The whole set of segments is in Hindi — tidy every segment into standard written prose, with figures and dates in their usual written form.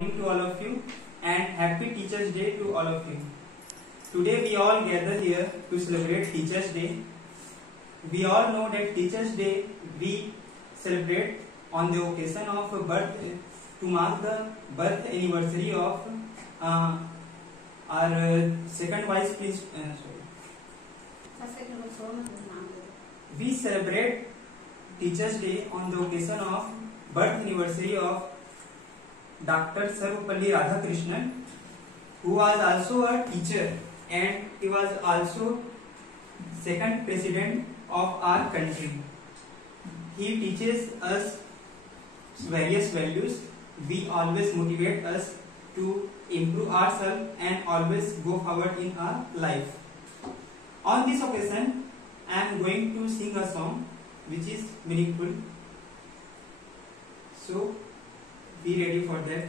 To all of you and happy Teachers Day to all of you. Today we all gather here to celebrate Teachers Day. We all know that Teachers Day we celebrate on the occasion of birth to mark the birth anniversary of our second vice principal. We celebrate Teachers Day on the occasion of birth anniversary of Dr. Sarvapalli Radhakrishnan, who was also a teacher and he was also second president of our country. He teaches us various values. We always motivate us to improve ourselves and always go forward in our life. On this occasion, I am going to sing a song which is meaningful. So, be ready for that.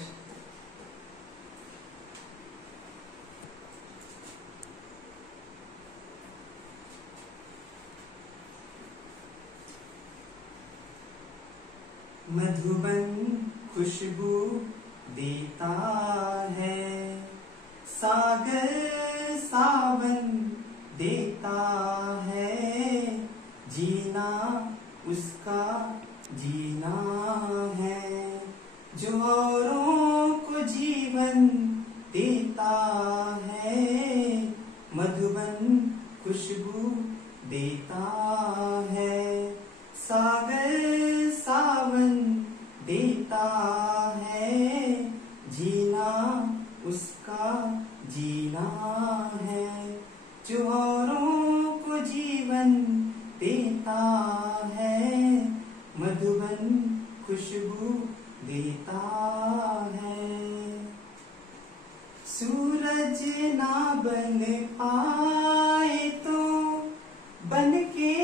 Madhuban खुशबू देता है, सागर सावन देता है, जीना उसका जीना है, जो औरों को जीवन देता है, मधुबन खुशबू देता है, सागर सावन देता है, जीना उसका जीना है, जो औरों को जीवन देता है, मधुबन खुशबू देता है। सूरज ना बन पाए तो बन के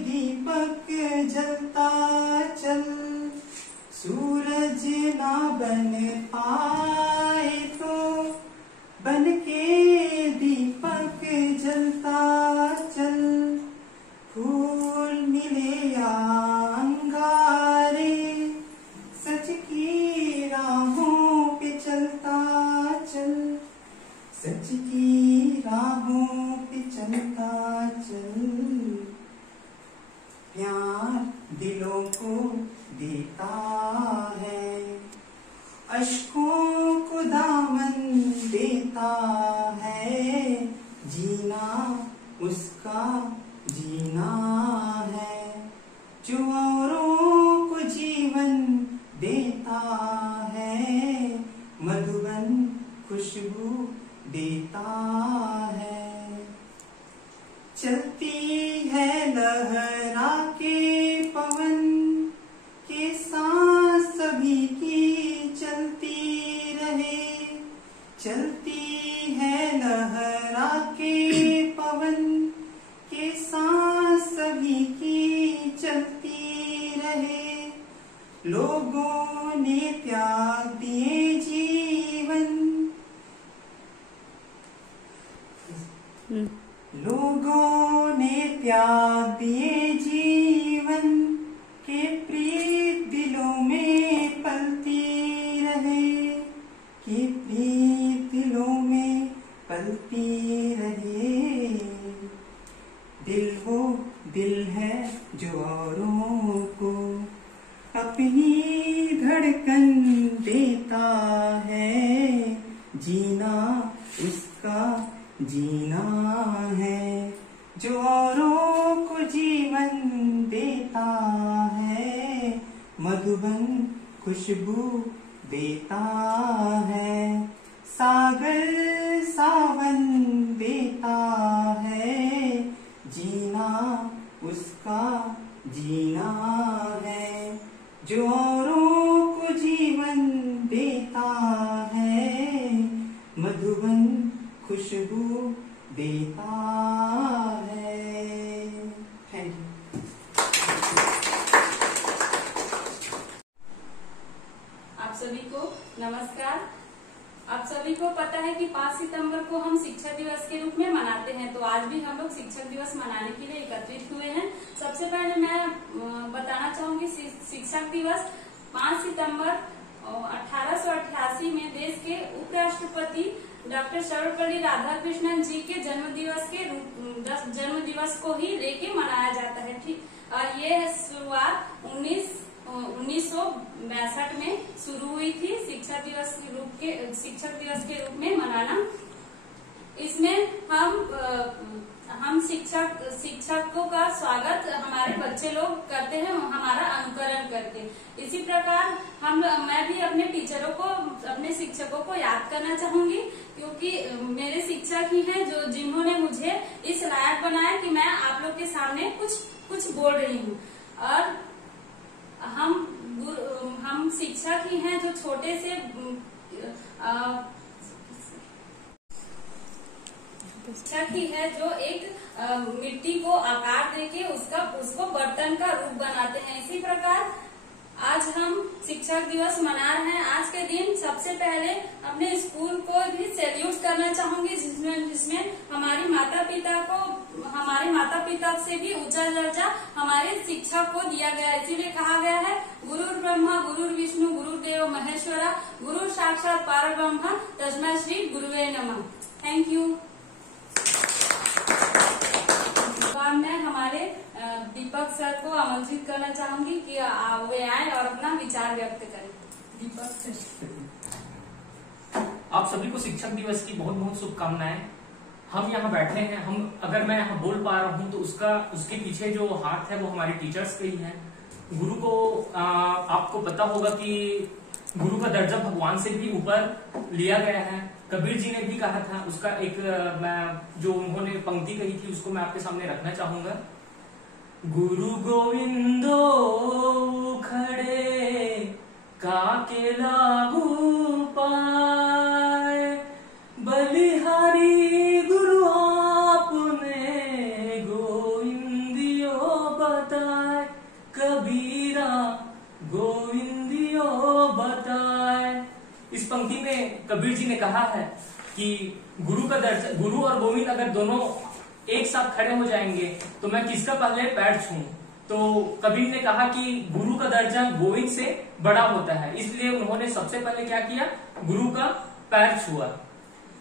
दीपक जलता चल, सूरज ना बन पाए तो बन के दीपक जलता चल, फूल मिले या अंगारे सच की राहों पे चलता चल, सच की राहों पे चलता चल, प्यार दिलों को देता है, अश्कों को दामन देता है, जीना उसका जीना है, जो औरों को जीवन देता है, मधुबन खुशबू देता है। चलती है लहरा के पवन के सांस सभी की चलती रहे, चलती है लहरा के पवन के सांस सभी की चलती रहे, लोगों ने त्याग दिए जीवन, लोगों ने त्याग दिए जीवन, के प्रीत दिलों में पलती रहे, के प्रीत दिलों में पलती रहे, दिल वो दिल है जो औरों को अपनी धड़कन देता है, जीना उसका जीना है, जो औरों को जीवन देता है, मधुबन खुशबू देता है, सागर सावन देता है, जीना उसका जीना है, जो औरों को जीवन देता है, मधुबन खुशबू देता है। Thank you. आप सभी को नमस्कार। आप सभी को पता है कि 5 सितंबर को हम शिक्षक दिवस के रूप में मनाते हैं, तो आज भी हम लोग शिक्षक दिवस मनाने के लिए एकत्रित हुए हैं। सबसे पहले मैं बताना चाहूंगी शिक्षक दिवस 5 सितंबर 1888 में उपराष्ट्रपति डॉक्टर सर्वपल्ली राधाकृष्णन जी के जन्म दिवस को ही लेके मनाया जाता है। ठीक, और ये शुरुआत 1962 में शुरू हुई थी शिक्षक दिवस के रूप में मनाना। इसमें हम शिक्षकों का स्वागत हमारे बच्चे लोग करते हैं, हमारा अनुकरण करके। इसी प्रकार मैं भी अपने शिक्षकों को याद करना चाहूंगी, क्योंकि मेरे शिक्षक ही हैं जिन्होंने मुझे इस लायक बनाया कि मैं आप लोग के सामने कुछ बोल रही हूँ। और हम शिक्षक ही हैं जो छोटे से शिक्षक ही है जो एक मिट्टी को आकार देके उसको बर्तन का रूप बनाते हैं। इसी प्रकार आज हम शिक्षक दिवस मना रहे हैं। आज के दिन सबसे पहले अपने स्कूल को भी सैल्यूट करना चाहूंगी, जिसमें हमारे माता पिता से भी ऊंचा दर्जा हमारे शिक्षक को दिया गया है। इसीलिए कहा गया है गुरुर् ब्रह्मा गुरुर् विष्णु गुरुर्देव महेश्वरा गुरु साक्षात परब्रह्म तस्मै श्री गुरुवे नमः। Thank you. मैं हमारे दीपक सर को आमंत्रित करना चाहूंगी कि वे आए और अपना विचार व्यक्त करें। दीपक सर। आप सभी को शिक्षक दिवस की बहुत बहुत शुभकामनाएं। हम यहाँ बैठे हैं, अगर मैं यहाँ बोल पा रहा हूँ तो उसके पीछे जो हाथ है वो हमारे टीचर्स के ही है। गुरु को आपको पता होगा कि गुरु का दर्जा भगवान से भी ऊपर लिया गया है। कबीर जी ने भी कहा था, उसका एक जो उन्होंने पंक्ति कही थी उसको मैं आपके सामने रखना चाहूंगा। गुरु गोविंदो खड़े काके लागू पाए, बलिहारी गुरु आपने गोविंदियो बताए, कबीरा गोविंदियो बताए। इस पंक्ति में कबीर जी ने कहा है कि गुरु और गोविंद अगर दोनों एक साथ खड़े हो जाएंगे तो मैं किसका पहले पैर छूं। तो कबीर ने कहा कि गुरु का दर्जा गोविंद से बड़ा होता है, इसलिए उन्होंने सबसे पहले क्या किया, गुरु का पैर छुआ।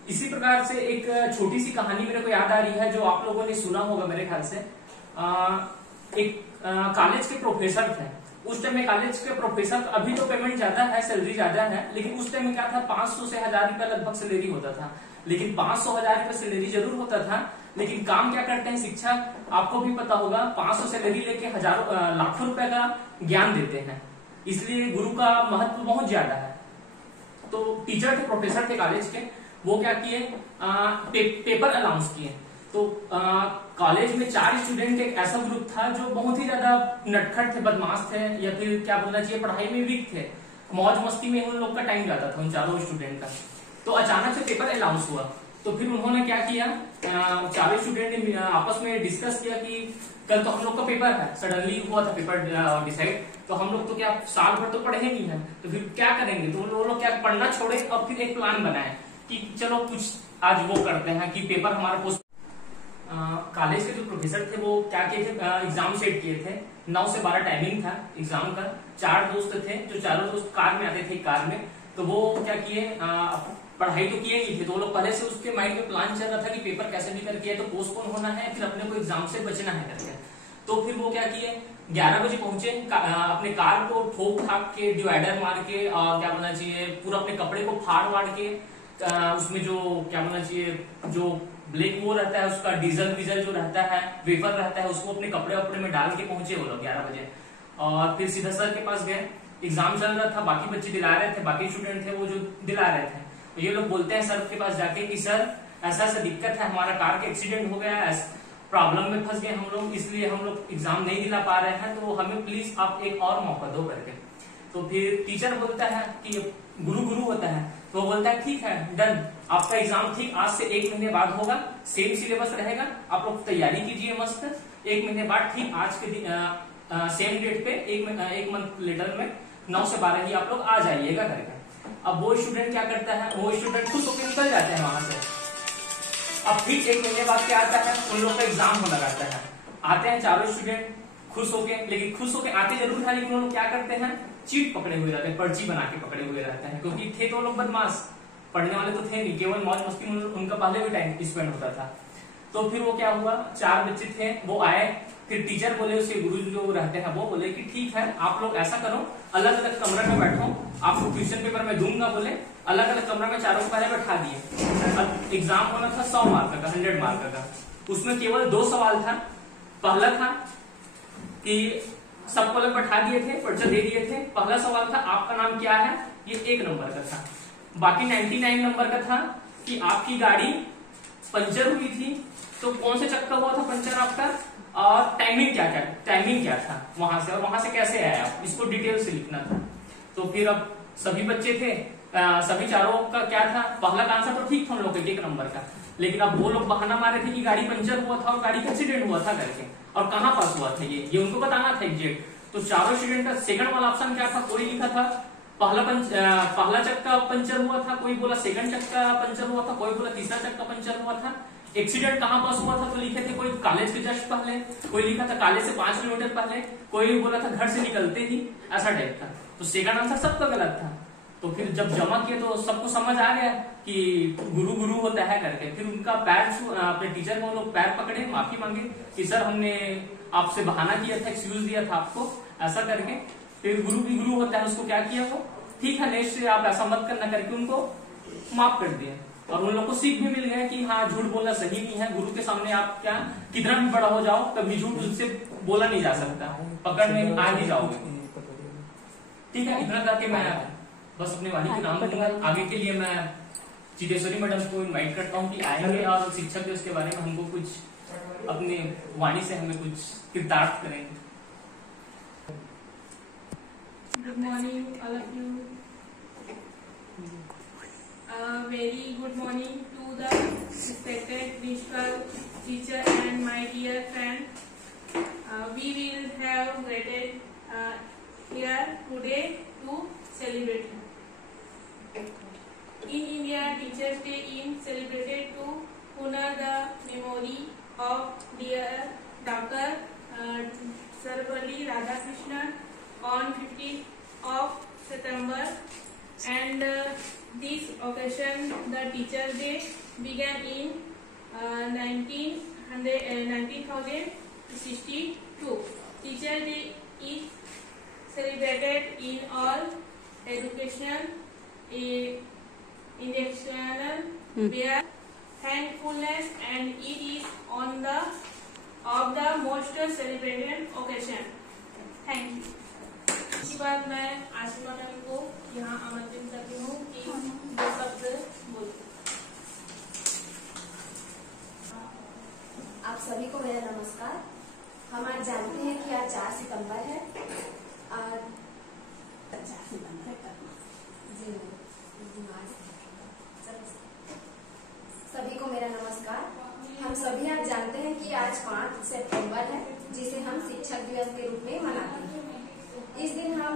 इसी प्रकार से एक छोटी सी कहानी मेरे को याद आ रही है जो आप लोगों ने सुना होगा मेरे ख्याल से। एक कॉलेज के प्रोफेसर थे। उस टाइम में कॉलेज के प्रोफेसर, अभी तो पेमेंट ज्यादा है, सैलरी ज्यादा है, लेकिन उस टाइम में क्या था, 500 से 1000 रुपया लगभग सैलरी होता था। लेकिन 500-1000 रुपया सैलरी जरूर होता था, लेकिन काम क्या करते हैं शिक्षक, आपको भी पता होगा, 500 सैलरी लेके हजारों लाखों रुपए का ज्ञान देते हैं। इसलिए गुरु का महत्व बहुत ज्यादा है। तो टीचर थे, प्रोफेसर थे कॉलेज के, वो क्या किए, पेपर अनाउंस किए। तो कॉलेज में 4 स्टूडेंट एक ऐसा ग्रुप था जो बहुत ही ज्यादा नटखट थे, बदमाश थे, या फिर क्या बोलना चाहिए, पढ़ाई में वीक थे। मौज मस्ती में उन लोग का टाइम जाता था, उन 4 स्टूडेंट का। तो अचानक से पेपर अनाउंस हुआ, तो फिर उन्होंने क्या किया, 4 स्टूडेंट ने आपस में डिस्कस किया कि कल तो हम लोग का पेपर है, सडनली हुआ था पेपर डिसाइड, तो हम लोग तो क्या साल भर तो पढ़े नहीं है, तो फिर क्या करेंगे। तो वो लोग क्या पढ़ना छोड़े और फिर एक प्लान बनाए कि चलो कुछ आज वो करते हैं कि पेपर हमारा पोस्ट। कॉलेज के जो प्रोफेसर थे वो क्या किए थे, एग्जाम सेट किए थे। 9 से 12 टाइमिंग था एग्जाम का। 4 दोस्त थे जो चारों दोस्त कार में आते थे, कार में। तो वो क्या किए, पढ़ाई तो किए नहीं थे, तो वो लोग पहले से उसके माइंड में प्लान चल रहा था कि पेपर कैसे भी करके तो पोस्टपोन होना है, फिर अपने को एग्जाम से बचना है करके। तो फिर वो क्या किए, 11 बजे पहुंचे, अपने कार को ठोक ठाक के, डिवाइडर मार के, क्या बोलना चाहिए, पूरा अपने कपड़े को फाड़ वाड़ के, उसमें जो क्या बोलना चाहिए, जो ब्लैक वो रहता है उसका डीजल जो रहता है, वेफर रहता है, उसको अपने कपड़े वपड़े में डाल के पहुंचे वो लोग 11 बजे। और फिर सीधा सर के पास गए। एग्जाम चल रहा था, बाकी बच्चे दिला रहे थे, बाकी स्टूडेंट थे वो जो दिला रहे थे। तो ये लोग बोलते हैं सर के पास जाके कि सर ऐसा ऐसा दिक्कत है, हमारा कार का एक्सीडेंट हो गया है, प्रॉब्लम में फंस गए हम लोग, इसलिए हम लोग एग्जाम नहीं दिला पा रहे हैं, तो हमें प्लीज आप एक और मौका दो करके। तो फिर टीचर बोलता है कि गुरु होता है, तो वो बोलता है ठीक है डन, आपका एग्जाम ठीक आज से 1 महीने बाद होगा, सेम सिलेबस रहेगा, आप लोग तैयारी कीजिए मस्त। 1 महीने बाद ठीक आज के दिन सेम डेट पे एक मंथ लेटर में 9 से 12 ही आप लोग आ जाइएगा करके। अब वो स्टूडेंट क्या करता है, वो स्टूडेंट खुश होकर निकल जाते हैं वहां से। अब फिर 1 महीने बाद क्या आता है, उन लोग का एग्जाम होना रहता है। आते हैं 4 स्टूडेंट खुश होके, लेकिन खुश होके आते जरूर है, लेकिन वो लोग क्या करते हैं, चीट पकड़े हुए रहते हैं, पर्ची बना के पकड़े हुए रहते हैं, क्योंकि थे तो लोग बदमाश। पढ़ने वाले तो थे नहीं, केवल मौज मस्ती में उनका पहले भी टाइम स्पेंड होता था। तो फिर वो क्या हुआ, 4 बच्चे थे, वो आए, फिर टीचर बोले, उसे गुरु जो रहते हैं वो बोले कि ठीक है आप लोग ऐसा करो, अलग अलग कमरे में बैठो, आपको क्वेश्चन पेपर मैं दूंगा, बोले अलग अलग कमरे में चारों को पहले बैठा दिए। अब एग्जाम होना था 100 मार्क का, 100 मार्क का, उसमें केवल 2 सवाल था। पहला था कि सबको अलग बैठा दिए थे, पर्चा दे दिए थे। पहला सवाल था आपका नाम क्या है, ये 1 नंबर का था। बाकी 99 नंबर का था कि आपकी गाड़ी पंचर हुई थी तो कौन से चक्का हुआ था पंचर आपका, और टाइमिंग क्या था वहां से, और वहां से कैसे आया, इसको डिटेल से लिखना था। तो फिर अब सभी बच्चे थे, सभी चारों का क्या था, पहला का आंसर तो ठीक था उन लोगों के 1 नंबर का, लेकिन अब वो लोग बहाना मारे थे कि गाड़ी पंचर हुआ था और गाड़ी का एक्सीडेंट हुआ था करके, और कहाँ पास हुआ था ये उनको बताना था एग्जैक्ट। तो चारों स्टूडेंट का सेकंड वाला ऑप्शन क्या था, कोई लिखा था पहला चक्का पंचर हुआ था, कोई बोला सेकंड चक्का पंचर हुआ था, कोई बोला तीसरा चक्का पंचर हुआ था। एक्सीडेंट कहाँ पास हुआ था तो लिखे थे कोई कॉलेज के जस्ट पहले, कोई लिखा था कॉलेज से 5 किलोमीटर पहले, कोई बोला था घर से निकलते ही, ऐसा टाइप था। तो सेकंड आंसर सबका गलत था। तो फिर जब जमा किए तो सबको समझ आ गया कि गुरु गुरु होता है करके। फिर उनका पैर अपने टीचर को लोग पैर पकड़े, माफी मांगे कि सर हमने आपसे बहाना किया था, एक्सक्यूज दिया था आपको, ऐसा करके। फिर गुरु भी गुरु होता है, उसको क्या किया वो, ठीक है नेक्स्ट से आप ऐसा मत करना करके उनको माफ कर दिया। और उन लोग को सीख भी मिल गया कि हाँ झूठ बोलना सही नहीं है, गुरु के सामने आप क्या कितना भी बड़ा हो जाओ कभी झूठ उनसे बोला नहीं जा सकता, पकड़ में आ ही जाओगे। ठीक है, इतना करके मैं बस अपने वाणी के नाम दूंगा। आगे के लिए मैं चितेश्वरी मैडम को इनवाइट करता हूँ कि आएंगे और शिक्षक दिवस के बारे में हमको कुछ अपने वाणी से हमें कुछ कृतार्थ करेंगे। Good morning, all of you. Very good morning to the respected principal, teacher, and my dear friend. We will have gathered here today to celebrate. In India, Teachers' Day is celebrated to honor the memory of dear Dr. Sarvapalli Radhakrishnan on 15th of September, and this occasion the Teachers' Day began in 1962. Teachers' Day is celebrated in all educational institutions where thankfulness, and it is on the of the most celebrated occasion. Thank you. इसके बाद मैं आशिमा मैम को यहाँ आमंत्रित करती हूँ कि 2 शब्द बोले। आप सभी को मेरा नमस्कार। हम आज जानते हैं कि आज 4 सितंबर है। सभी को मेरा नमस्कार। हम सभी आज जानते हैं कि आज 5 सितंबर है, जिसे हम शिक्षक दिवस के रूप में मनाते हैं। इस दिन हम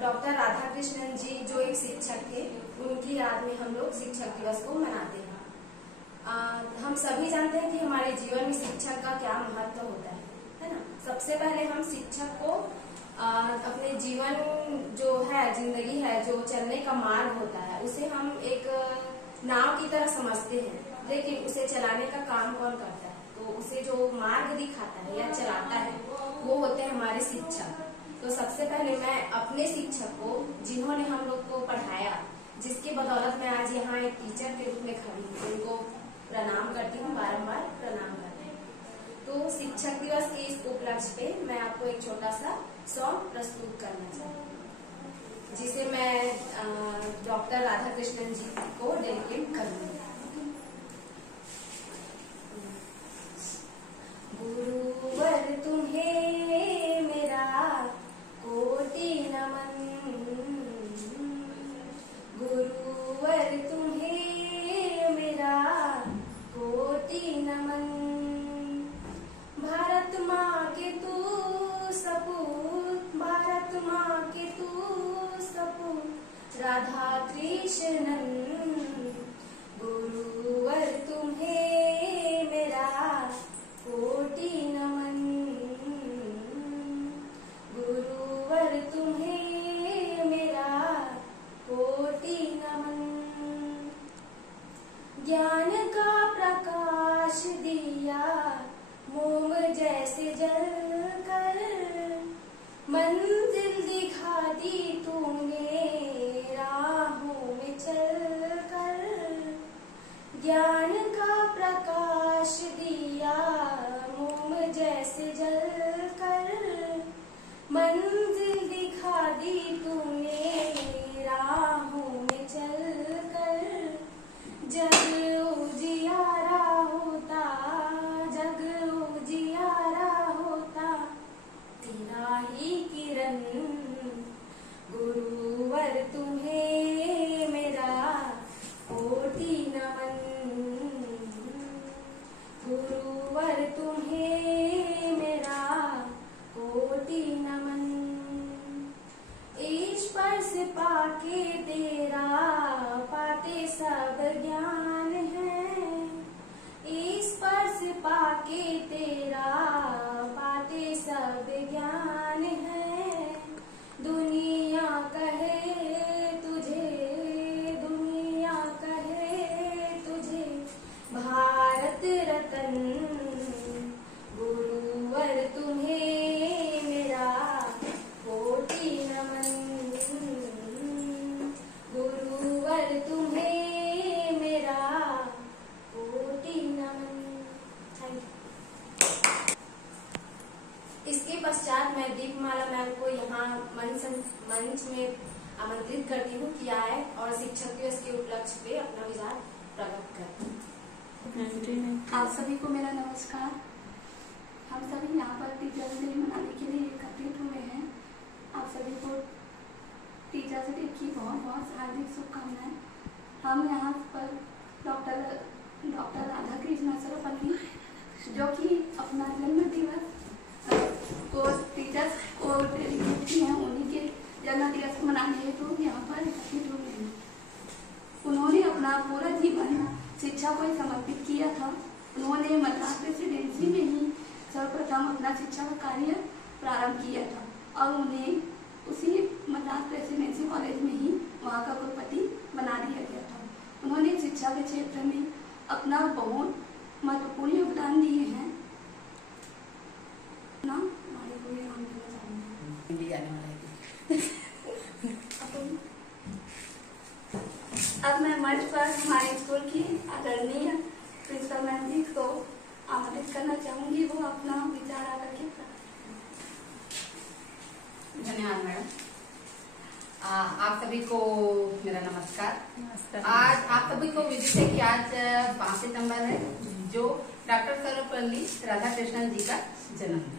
डॉक्टर राधाकृष्णन जी जो एक शिक्षक थे, उनकी याद में हम लोग शिक्षक दिवस को मनाते हैं। हम सभी जानते हैं कि हमारे जीवन में शिक्षक का क्या महत्व होता है ना। सबसे पहले हम शिक्षक को अपने जीवन जो है, जिंदगी है, जो चलने का मार्ग होता है, उसे हम एक नाव की तरह समझते हैं, लेकिन उसे चलाने का काम कौन करता है? तो उसे जो मार्ग दिखाता है या चलाता है वो होते हैं हमारे शिक्षक। तो सबसे पहले मैं अपने शिक्षक को, जिन्होंने हम लोग को पढ़ाया, जिसकी बदौलत मैं आज यहाँ एक टीचर के रूप में खड़ी हूँ, उनको प्रणाम करती हूँ, बारंबार प्रणाम करती हूँ। तो शिक्षक दिवस के इस उपलक्ष्य पे मैं आपको एक छोटा सा सॉन्ग प्रस्तुत करना चाहती हूँ, जिसे मैं डॉक्टर राधाकृष्णन जी को डेडिकेट करूँगी। गुरुवर तुम्हें मेरा कोटि नमन, गुरुवर तुम्हें मेरा कोटि नमन। भारत माँ के तू सपूत, भारत माँ के तू सपूत, राधा कृष्णन जलकर, मंजिल दिखा दी तूने राहों में चलकर, ज्ञान का प्रकाश दिया मोम जैसे जलकर, मंजिल दिखा दी तूने राहों में चलकर, जग उजियारा होता, जग उजियारा होता तेरा ही किरण, गुरुवर तुम्हें मेरा कोटि नमन, गुरुवर तुम्हें मेरा कोटि नमन। स्पर्श पाके तेरा पाते सब ज्ञान है, स्पर्श पाके तेरा पाते सब ज्ञान है, दुनिया कहे तुझे, दुनिया कहे तुझे भारत रतन, गुरुवर तुम्हें मेरा कोटि नमन, गुरुवर तुम्हें मेरा कोटि नमन। इसके पश्चात मैं दीपमाला मैम को यहाँ मंच में आमंत्रित करती हूँ कि आए और शिक्षक दिवस के उपलक्ष्य पे अपना विचार प्रकट करें। आप सभी को मेरा नमस्कार। हम सभी यहाँ पर टीचर्स डे मनाने के लिए एकत्रित हुए हैं। आप सभी को टीचर्स डे की बहुत बहुत हार्दिक शुभकामनाएं। हम यहाँ पर डॉक्टर राधा कृष्ण सर्वपल्ली जो कि अपना जन्म दिवस को टीचर्स को डेडिकेट किए हैं, उन्हीं के जन्म दिवस मनाने हेतु यहाँ पर एकत्रित हुए हैं। उन्होंने अपना पूरा जीवन शिक्षा को समर्पित किया था। उन्होंने मद्रास प्रेसिडेंसी में ही सर्वप्रथम अपना शिक्षा का कार्य प्रारंभ किया था और उन्हें उसी मद्रास प्रेसिडेंसी कॉलेज में ही वहाँ का कुलपति बना दिया गया था। उन्होंने शिक्षा के क्षेत्र में अपना बहुत महत्वपूर्ण योगदान दिए हैं। अब मैं मंच पर हमारे स्कूल की आदरणीय प्रिंसिपल मैम जी को आमंत्रित करना चाहूंगी, वो अपना विचार आकर के। धन्यवाद मैडम। आप सभी को मेरा नमस्कार। आज आप सभी को विदित है कि आज 5 सितंबर है, जो डॉक्टर सर्वपल्ली राधाकृष्णन जी का जन्मदिन है।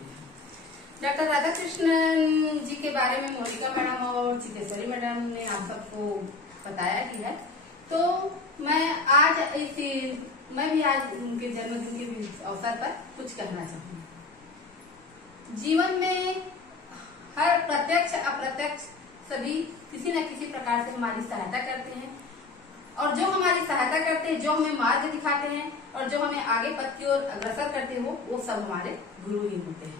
डॉक्टर राधाकृष्णन जी के बारे में मोनिका मैडम और चितेश्वरी मैडम ने आप सबको बताया ही है, तो मैं भी आज उनके जन्मदिन के अवसर पर कुछ कहना चाहूंगी। जीवन में हर प्रत्यक्ष अप्रत्यक्ष सभी किसी न किसी प्रकार से हमारी सहायता करते हैं, और जो हमारी सहायता करते हैं, जो हमें मार्ग दिखाते हैं और जो हमें आगे पथ की ओर अग्रसर करते हैं, वो सब हमारे गुरु ही होते हैं।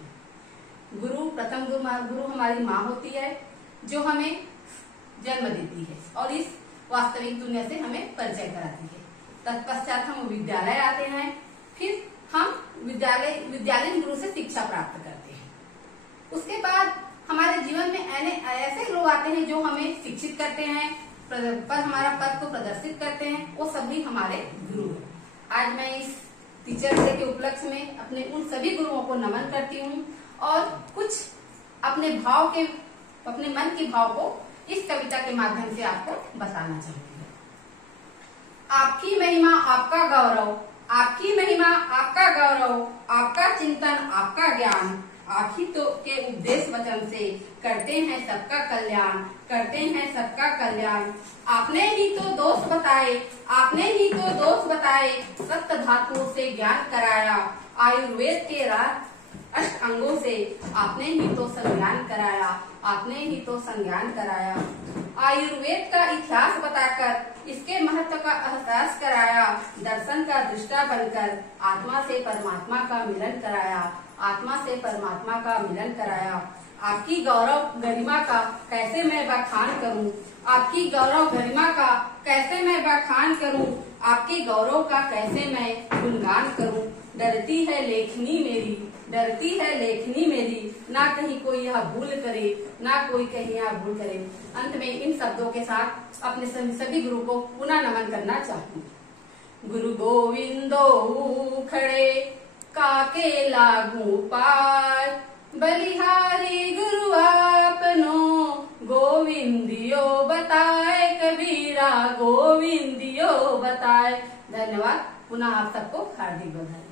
प्रथम गुरु हमारी माँ होती है, जो हमें जन्म देती है और इस वास्तविक दुनिया से हमें परिचय कराती है। तत्पश्चात हम विद्यालय आते हैं, फिर हम विद्यालयीन गुरु से शिक्षा प्राप्त करते हैं। उसके बाद हमारे जीवन में ऐसे लोग आते हैं जो हमें शिक्षित करते हैं, पर हमारा पथ को प्रदर्शित करते हैं, वो सभी हमारे गुरु हैं। आज मैं इस टीचर्स डे के उपलक्ष्य में अपने उन सभी गुरुओं को नमन करती हूँ और कुछ अपने मन के भाव को इस कविता के माध्यम से आपको बताना चाहूंगी। आपकी महिमा आपका गौरव, आपकी महिमा आपका गौरव, आपका चिंतन आपका ज्ञान, आप ही तो के उपदेश वचन से करते हैं सबका कल्याण, करते हैं सबका कल्याण। आपने ही तो दोष बताए, आपने ही तो दोष बताए, सप्त धातुओं से ज्ञान कराया, आयुर्वेद के 8 अंगों से आपने ही तो संज्ञान कराया, आपने ही तो संज्ञान कराया। आयुर्वेद का इतिहास बताकर इसके महत्व का एहसास कराया, दर्शन का दृष्टा बनकर आत्मा से परमात्मा का मिलन कराया, आत्मा से परमात्मा का मिलन कराया। आपकी गौरव गरिमा का कैसे मैं बखान करूं, आपकी गौरव गरिमा का कैसे मैं बखान करूं, आपके गौरव का कैसे मैं गुणगान करूं। डरती है लेखनी मेरी, डरती है लेखनी मेरी, ना कहीं कोई यह भूल करे, ना कोई कहीं यह भूल करे। अंत में इन शब्दों के साथ अपने सभी गुरु को पुनः नमन करना चाहूंगी। गुरु गोविंदो खड़े काके लागू पाय, बलिहारी गुरु आपनो गोविंदियो बताए, कबीरा गोविंदियो बताए। धन्यवाद। पुनः आप सबको हार्दिक बधाई।